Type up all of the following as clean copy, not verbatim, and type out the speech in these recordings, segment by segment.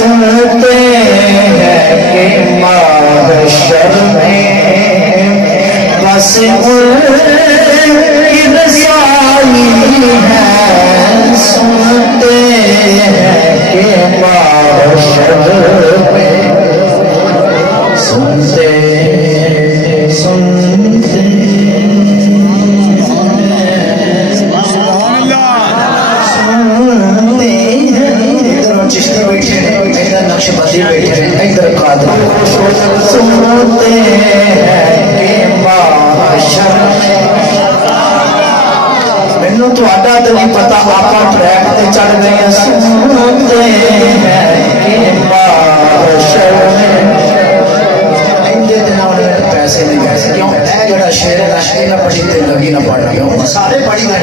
سنتے ہیں کہ محشر میں بس ان کی رسائی ہے، سنتے ہیں کہ محشر میں سنتے چشتی بیٹھے ہیں، ادھر نقش بندی بیٹھے ہیں، ادھر قادر سنتے ہیں کہ محشر مینوں تہاڈا تے نہیں پتا، آپا ٹریک تے چڑھ گئے ہیں، سنتے ہیں کہ محشر پیسے نہیں پیسے کیوں اے جڑا شعر ہے نہ نہ پڑھی تے لگی نہ پڑھنا کیوں سارے پڑھی گئے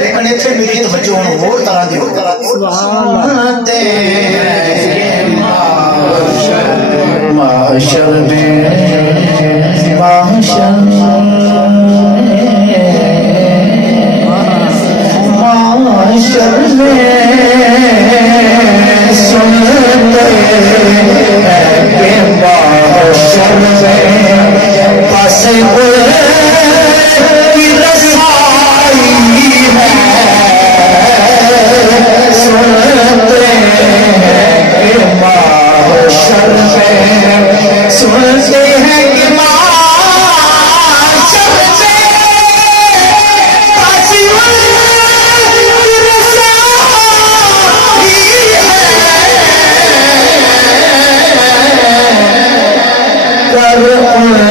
لیکن ایتھے میری توجہ ہن ہور طرح دی ہو سبحان تے محشر میں محشر میں سنتے ہیں کہ محشر میں بس کی رسائی ہے، سنتے ہیں کہ محشر میں سنتے ہیں کہ محشر میں بس کی رسائی ہے،